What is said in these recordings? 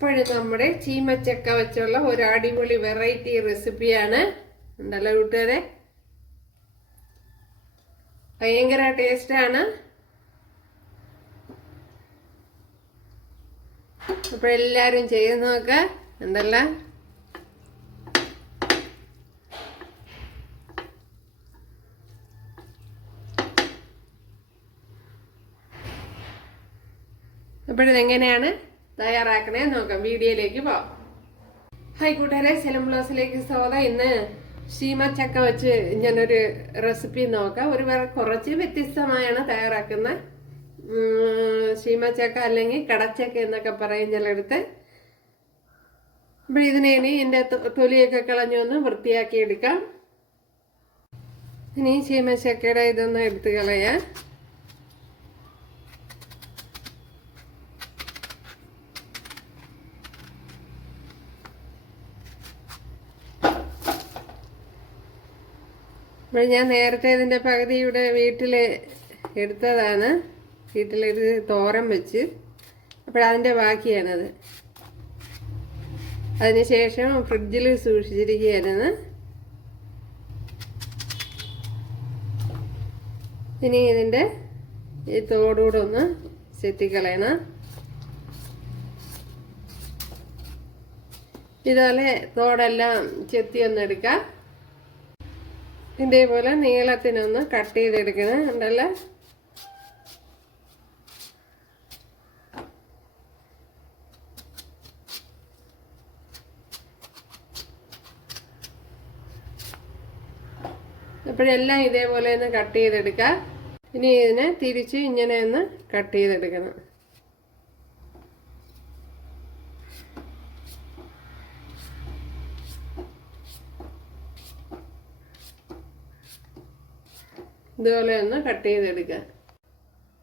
ഇപ്പോഴും നമ്മുടെ ചീമച്ചക്ക വെച്ചുള്ള ഒരു അടിപൊളി വെറൈറ്റി റെസിപ്പിയാണ്. ഉണ്ടല്ലോ കൂട്ടുകാരെ, ഭയങ്കര ടേസ്റ്റാണ്. അപ്പോൾ എല്ലാവരും ചെയ്ത് നോക്ക. ഉണ്ടല്ലോ അപ്പോഴിതെങ്ങനെയാണ് തയ്യാറാക്കണേ നോക്കാം. വീഡിയോയിലേക്ക് പോവാം. ഹായ് കൂട്ടുകാരെ, സെലം ബ്ലോസിലേക്ക് സ്വാഗതം. ഇന്ന് ചീമച്ചക്ക വെച്ച് ഞാനൊരു റെസിപ്പി നോക്കാം. കുറച്ച് വ്യത്യസ്തമായാണ് തയ്യാറാക്കുന്ന ചീമച്ചക്ക അല്ലെങ്കിൽ കടച്ചക്ക എന്നൊക്കെ പറയും ചിലടത്ത്. അപ്പോൾ ഇതിനെ ഇനി ഇതിൻ്റെ തൊലിയൊക്കെ കളഞ്ഞൊന്ന് വൃത്തിയാക്കി എടുക്കാം. ഇനി ചീമച്ചക്കയുടെ ഇതൊന്ന് എടുത്ത് കളയാം. അപ്പോൾ ഞാൻ നേരത്തെ ഇതിൻ്റെ പകുതി ഇവിടെ വീട്ടിൽ എടുത്തതാണ്. വീട്ടിലെടുത്ത് തോരൻ വെച്ച്, അപ്പോഴതിൻ്റെ ബാക്കിയാണത്. അതിനുശേഷം ഫ്രിഡ്ജിൽ സൂക്ഷിച്ചിരിക്കുകയായിരുന്നു. ഇനി ഇതിൻ്റെ ഈ തോടുകൂടെ ഒന്ന് ചെത്തിക്കളയണം. ഇതുപോലെ തോടെല്ലാം ചെത്തി ഒന്നെടുക്കാം. ഇതേപോലെ നീളത്തിനൊന്ന് കട്ട് ചെയ്തെടുക്കണം. ഉണ്ടല്ലോ അപ്പോഴെല്ലാം ഇതേപോലെ ഒന്ന് കട്ട് ചെയ്തെടുക്കാം. ഇനി ഇതിനെ തിരിച്ച് ഇങ്ങനെ ഒന്ന് കട്ട് ചെയ്തെടുക്കണം. ഇതുപോലെ ഒന്ന് കട്ട് ചെയ്തെടുക്കുക.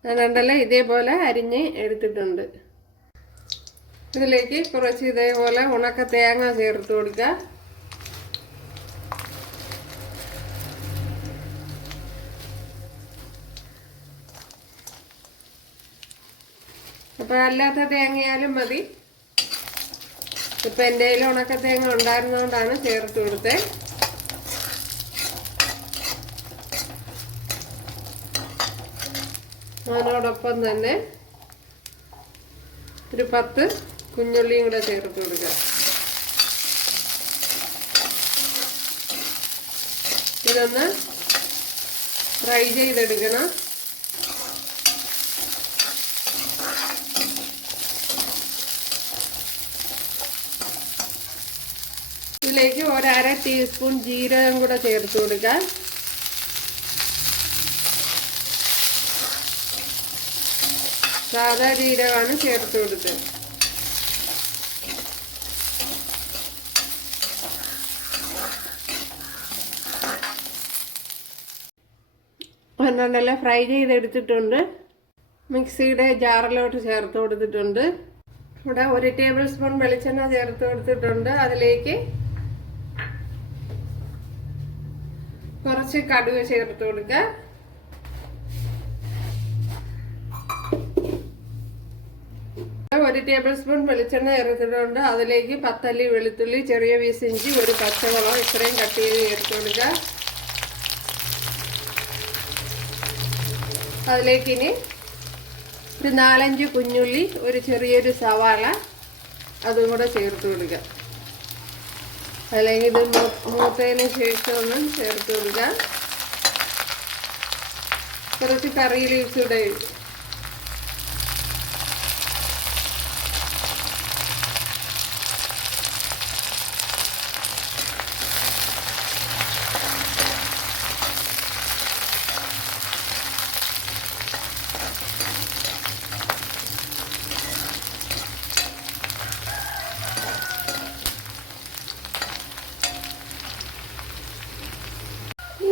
അതുകൊണ്ടല്ല ഇതേപോലെ അരിഞ്ഞ് എടുത്തിട്ടുണ്ട്. ഇതിലേക്ക് കുറച്ച് ഇതേപോലെ ഉണക്ക തേങ്ങ ചേർത്ത് കൊടുക്കുക. അപ്പോൾ അല്ലാത്ത തേങ്ങയാലും മതി. ഇപ്പം എൻ്റെ കയ്യിൽ ഉണക്ക തേങ്ങ ഉണ്ടായിരുന്നതുകൊണ്ടാണ് ചേർത്ത് കൊടുത്തത്. അതിനോടൊപ്പം തന്നെ ഒരു 10 കുഞ്ഞുള്ളിയും കൂടെ ചേർത്ത് കൊടുക്കുക. ഇതൊന്ന് ഫ്രൈ ചെയ്തെടുക്കണം. ഇതിലേക്ക് 1/2 ടീസ്പൂൺ ജീരകം കൂടെ ചേർത്ത് കൊടുക്കാം. സാധാ ജീരകമാണ് ചേർത്ത് കൊടുത്തത്. ഒന്നെണ്ണെല്ലാം ഫ്രൈ ചെയ്തെടുത്തിട്ടുണ്ട്. മിക്സിയുടെ ജാറിലോട്ട് ചേർത്ത് കൊടുത്തിട്ടുണ്ട്. ഇവിടെ 1 ടേബിൾ സ്പൂൺ വെളിച്ചെണ്ണ ചേർത്ത് കൊടുത്തിട്ടുണ്ട്. അതിലേക്ക് കുറച്ച് കടുക് ചേർത്ത് കൊടുക്കുക. ഒരു ടേബിൾ സ്പൂൺ വെളിച്ചെണ്ണ ചേർത്തിട്ടുണ്ട്. അതിലേക്ക് 10 അല്ലി വെളുത്തുള്ളി, ചെറിയ പീസ് ഇഞ്ചി, ഒരു പച്ചമുളക് ഇത്രയും കട്ട് ചെയ്ത് ചേർത്ത് കൊടുക്കുക. അതിലേക്ക് ഇനി ഒരു 4-5 കുഞ്ഞുള്ളി, ഒരു ചെറിയൊരു സവാള അതും കൂടെ ചേർത്ത് കൊടുക്കുക. അല്ലെങ്കിൽ ഇത് മൂത്തതിന് ശേഷം ഒന്ന് ചേർത്ത് കൊടുക്കുക. കുറച്ച് കറി ലീവ്സ് കൂടെ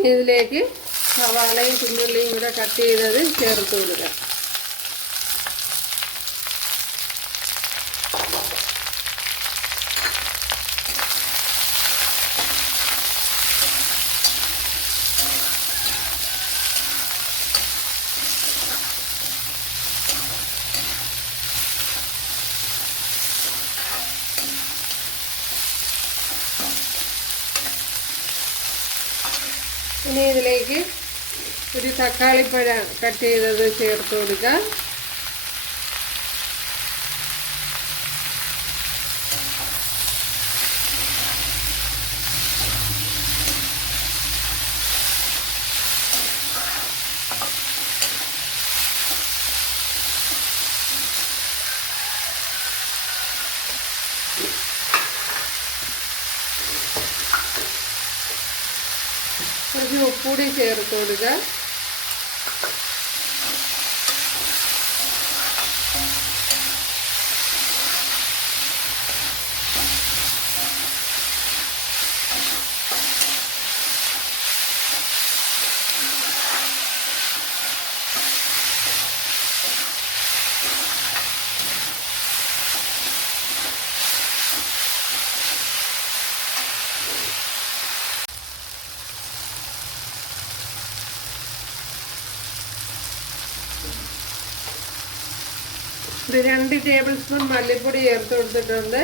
ഇതിലേക്ക് സവാളയും കുഞ്ഞുള്ളിയും കൂടെ കട്ട് ചെയ്തത് ചേർത്ത് കൊടുക്കുക. ഇനി ഇതിലേക്ക് ഒരു തക്കാളിപ്പഴം കട്ട് ചെയ്തത് ചേർത്ത് കൊടുക്കാം. കുറച്ച് ഉപ്പുകൂടി ചേർത്ത് കൊടുക്കുക. ഇത് 2 ടേബിൾ സ്പൂൺ മല്ലിപ്പൊടി ചേർത്ത് കൊടുത്തിട്ടുണ്ട്.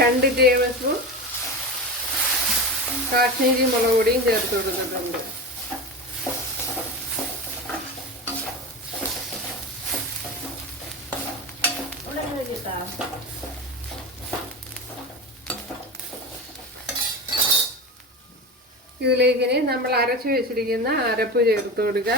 രണ്ട് ടേബിൾ സ്പൂൺ കാശ്മീരി മുളക് പൊടിയും ചേർത്ത് കൊടുത്തിട്ടുണ്ട്. ഇതിലേക്ക് ഇനി നമ്മൾ അരച്ചു വെച്ചിരിക്കുന്ന അരപ്പ് ചേർത്ത് കൊടുക്കുക.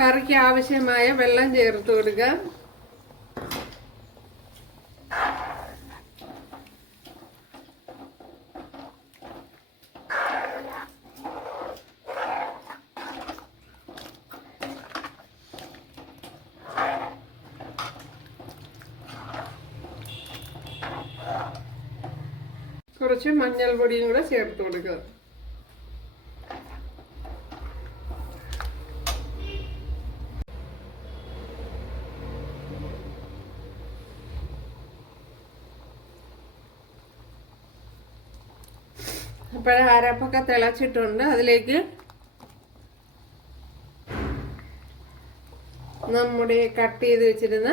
കറിക്ക് ആവശ്യമായ വെള്ളം ചേർത്ത് കൊടുക്കുക. കുറച്ച് മഞ്ഞൾപ്പൊടിയും കൂടെ ചേർത്ത് കൊടുക്കുക. അപ്പോൾ അരപ്പൊക്കെ തിളച്ചിട്ടുണ്ട്. അതിലേക്ക് നമ്മുടെ കട്ട് ചെയ്ത് വെച്ചിരുന്ന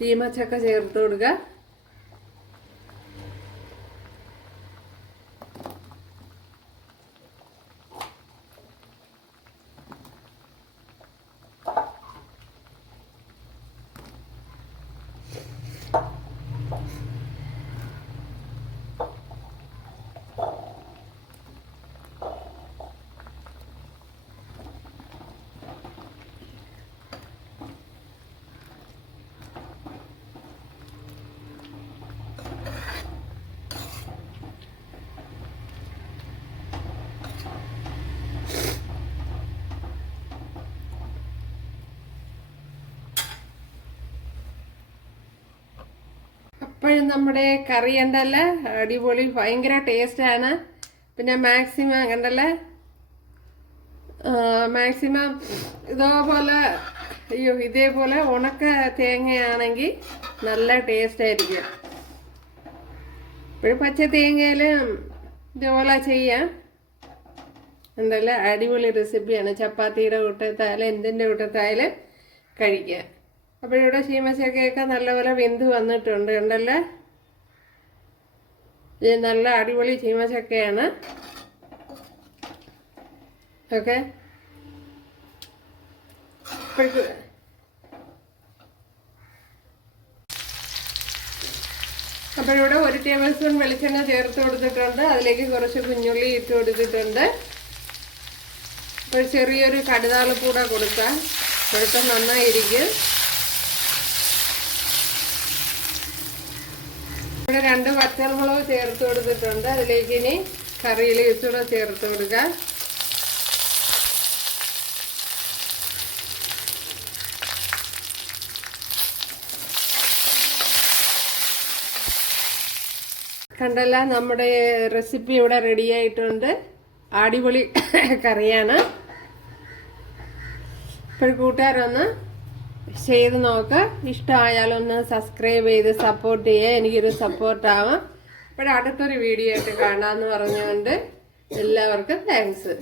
ചീമച്ചക്ക ചേർത്ത് കൊടുക്കുക. അപ്പോഴും നമ്മുടെ കറി കണ്ടല്ലേ അടിപൊളി, ഭയങ്കര ടേസ്റ്റാണ്. പിന്നെ മാക്സിമം കണ്ടല്ലേ, മാക്സിമം ഇതേപോലെ ഉണക്ക തേങ്ങയാണെങ്കിൽ നല്ല ടേസ്റ്റ് ആയിരിക്കും. ഇപ്പോഴും പച്ച തേങ്ങയിലും ഇതുപോലെ ചെയ്യാം. ഉണ്ടല്ലേ അടിപൊളി റെസിപ്പിയാണ്. ചപ്പാത്തിയുടെ കൂട്ടത്തായാലും എന്തിൻ്റെ കൂട്ടത്തായാലും കഴിക്കുക. അപ്പോഴിവിടെ ചീമച്ചക്കയൊക്കെ നല്ലപോലെ വെന്ത് വന്നിട്ടുണ്ട്. കണ്ടല്ലേ, ഇത് നല്ല അടിപൊളി ചീമച്ചക്കയാണ്. ഓക്കെ, അപ്പോഴിവിടെ 1 ടേബിൾ സ്പൂൺ വെളിച്ചെണ്ണ ചേർത്ത് കൊടുത്തിട്ടുണ്ട്. അതിലേക്ക് കുറച്ച് കുഞ്ഞുള്ളി ഇട്ട് കൊടുത്തിട്ടുണ്ട്. അപ്പോൾ ചെറിയൊരു കടുതാളിപ്പൂടെ കൊടുത്താൽ നന്നായിരിക്കും. ഇവിടെ 2 പച്ചമുളക് ചേർത്ത് കൊടുത്തിട്ടുണ്ട്. അതിലേക്ക് ഇനി കറിയിൽ ഇച്ചിരി ചേർത്ത് കൊടുക്കുക. കണ്ടല്ല, നമ്മുടെ റെസിപ്പി ഇവിടെ റെഡി ആയിട്ടുണ്ട്. അടിപൊളി കറിയാണ്. ഇപ്പോൾ കൂട്ടുകാരൊന്ന് ചെയ്ത് നോക്ക്. ഇഷ്ടമായാലൊന്ന് സബ്സ്ക്രൈബ് ചെയ്ത് സപ്പോർട്ട് ചെയ്യുക. എനിക്കൊരു സപ്പോർട്ടാവാം. ഇപ്പോൾ അടുത്തൊരു വീഡിയോ ആയിട്ട് കാണാമെന്ന് പറഞ്ഞുകൊണ്ട് എല്ലാവർക്കും താങ്ക്സ്.